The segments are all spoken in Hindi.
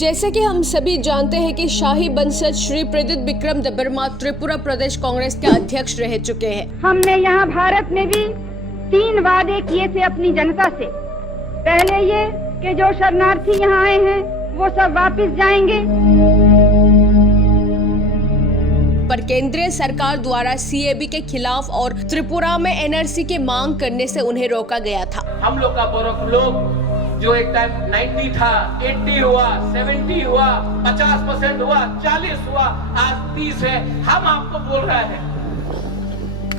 जैसे कि हम सभी जानते हैं कि शाही वंशज श्री प्रद्युत विक्रम देबबर्मा त्रिपुरा प्रदेश कांग्रेस के अध्यक्ष रह चुके हैं। हमने यहाँ भारत में भी 3 वादे किए थे अपनी जनता से। पहले ये कि जो शरणार्थी यहाँ आए हैं वो सब वापस जाएंगे, पर केंद्रीय सरकार द्वारा सीएबी के खिलाफ और त्रिपुरा में एनआरसी की मांग करने से उन्हें रोका गया था। हम लोग का बोरक लोग जो एक टाइम 90 था, 80 हुआ, 70 हुआ, 50% हुआ, 40 हुआ, आज 30 है। हम आपको बोल रहे हैं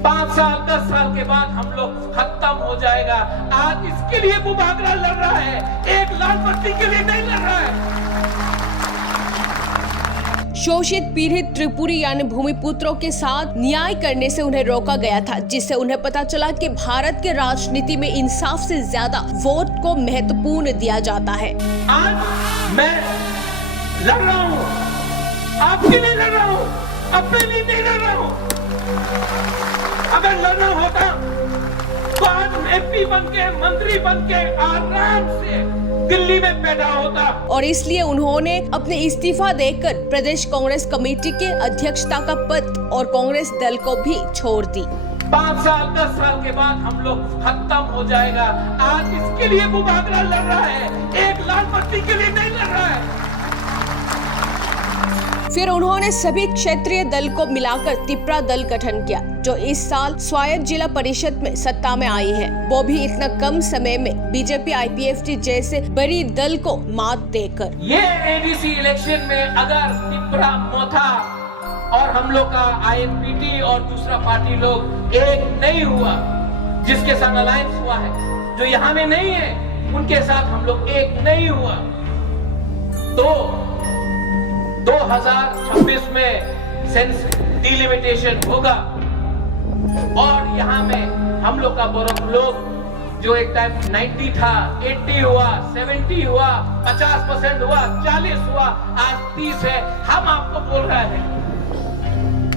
5 साल 10 साल के बाद हम लोग खत्म हो जाएगा। आज इसके लिए वो भागरा लड़ रहा है, एक लाल बत्ती के लिए नहीं लड़ रहा है। शोषित पीड़ित त्रिपुरी यानी भूमिपुत्रों के साथ न्याय करने से उन्हें रोका गया था, जिससे उन्हें पता चला कि भारत के राजनीति में इंसाफ से ज्यादा वोट को महत्वपूर्ण दिया जाता है। आज मैं लड़ रहा हूँ, आपके लिए लड़ रहा हूँ, अपने लिए नहीं लड़ रहा हूँ। अगर लड़ना होता तो आज एमपी बनके, मंत्री बनके आराम से दिल्ली में पैदा होता। और इसलिए उन्होंने अपने इस्तीफा देकर प्रदेश कांग्रेस कमेटी के अध्यक्षता का पद और कांग्रेस दल को भी छोड़ दी। 5 साल 10 साल के बाद हम लोग खत्म हो जाएगा। आज इसके लिए वो भागरा लड़ रहा है, एक लाल बत्ती के लिए नहीं लड़ रहा है। फिर उन्होंने सभी क्षेत्रीय दल को मिलाकर त्रिपुरा दल गठन किया, जो इस साल स्वायत्त जिला परिषद में सत्ता में आई है, वो भी इतना कम समय में बीजेपी आईपीएफटी जैसे बड़ी दल को मात देकर। ये एडीसी इलेक्शन में अगर त्रिपुरा मोथा और हम लोग का आईएनपीटी और दूसरा पार्टी लोग एक नहीं हुआ, जिसके संग अलायंस हुआ है, जो यहाँ में नहीं है उनके साथ हम लोग एक नहीं हुआ, तो 2026 में सेंस डिलिमिटेशन होगा और यहाँ में हम लोग का बोरक लोग जो एक टाइम 90 था, 80 हुआ, 70 हुआ, 50% हुआ, 40 हुआ, आज 30 है। हम आपको बोल रहे हैं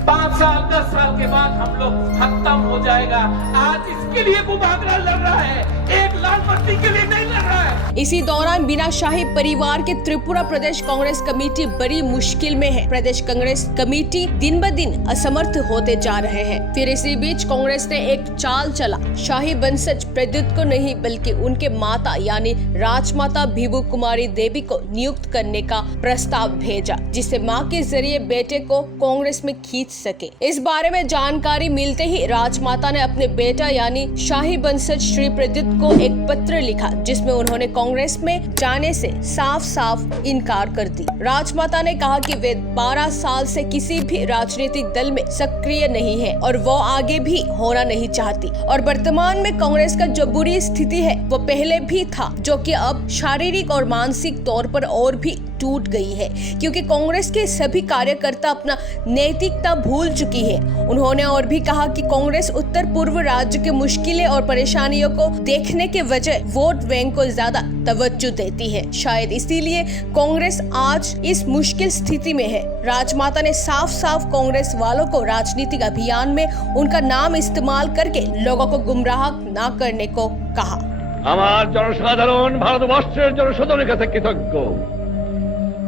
5 साल 10 साल के बाद हम लोग खत्म हो जाएगा। आज इसके लिए वो भागरा लड़ रहा है, एक लाल बत्ती के लिए नहीं लड़ रहा है। इसी दौरान बिना शाही परिवार के त्रिपुरा प्रदेश कांग्रेस कमेटी बड़ी मुश्किल में है। प्रदेश कांग्रेस कमेटी दिन ब दिन असमर्थ होते जा रहे हैं। फिर इसी बीच कांग्रेस ने एक चाल चला, शाही वंशज प्रद्युत को नहीं बल्कि उनके माता यानी राजमाता भिभु कुमारी देवी को नियुक्त करने का प्रस्ताव भेजा, जिससे मां के जरिए बेटे को कांग्रेस में खींच सके। इस बारे में जानकारी मिलते ही राजमाता ने अपने बेटा यानी शाही वंशज श्री प्रद्युत को एक पत्र लिखा, जिसमें उन्होंने कांग्रेस में जाने से साफ साफ इनकार कर दी। राजमाता ने कहा कि वे 12 साल से किसी भी राजनीतिक दल में सक्रिय नहीं है और वो आगे भी होना नहीं चाहती, और वर्तमान में कांग्रेस का जो बुरी स्थिति है वो पहले भी था, जो कि अब शारीरिक और मानसिक तौर पर और भी टूट गई है, क्योंकि कांग्रेस के सभी कार्यकर्ता अपना नैतिकता भूल चुकी है। उन्होंने और भी कहा कि कांग्रेस उत्तर पूर्व राज्य के मुश्किलें और परेशानियों को देखने के वजह वोट बैंक को ज्यादा तवज्जो देती है। शायद इसीलिए कांग्रेस आज इस मुश्किल स्थिति में है। राजमाता ने साफ साफ कांग्रेस वालों को राजनीतिक अभियान में उनका नाम इस्तेमाल करके लोगों को गुमराह न करने को कहा। আমার জনসাধারণ ভারতবর্ষের জনসাধারণের কাছে কৃতজ্ঞ।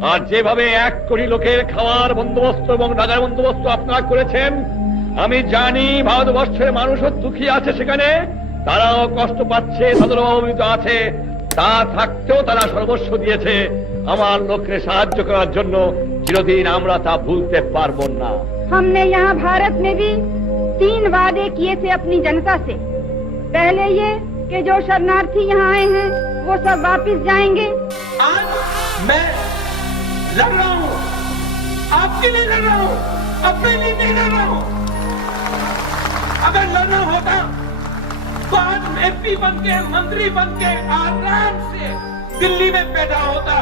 আর যেভাবে 1 কোটি লোকের খাওয়ার বন্দোবস্ত এবং ঢাকার বন্দোবস্ত আপনারা করেছেন, আমি জানি ভারতবর্ষের মানুষও দুঃখী আছে, সেখানে তারাও কষ্ট পাচ্ছে, তাদেরও অভাবিত আছে। তা থাকতেও তারা সর্বস্ব দিয়েছে আমার লোককে সাহায্য করার জন্য। চিরদিন আমরা তা ভুলতে পারবো না। हमने यहाँ भारत में भी 3 वादे किए थे अपनी जनता से। पहले ये कि जो शरणार्थी यहाँ आए हैं वो सब वापस जाएंगे। आज मैं लड़ रहा हूँ, आपके लिए लड़ रहा हूँ, अपने लिए नहीं लड़ रहा हूँ। अगर लड़ना होता तो आज एमपी बनके, मंत्री बनके आराम से दिल्ली में पैदा होता।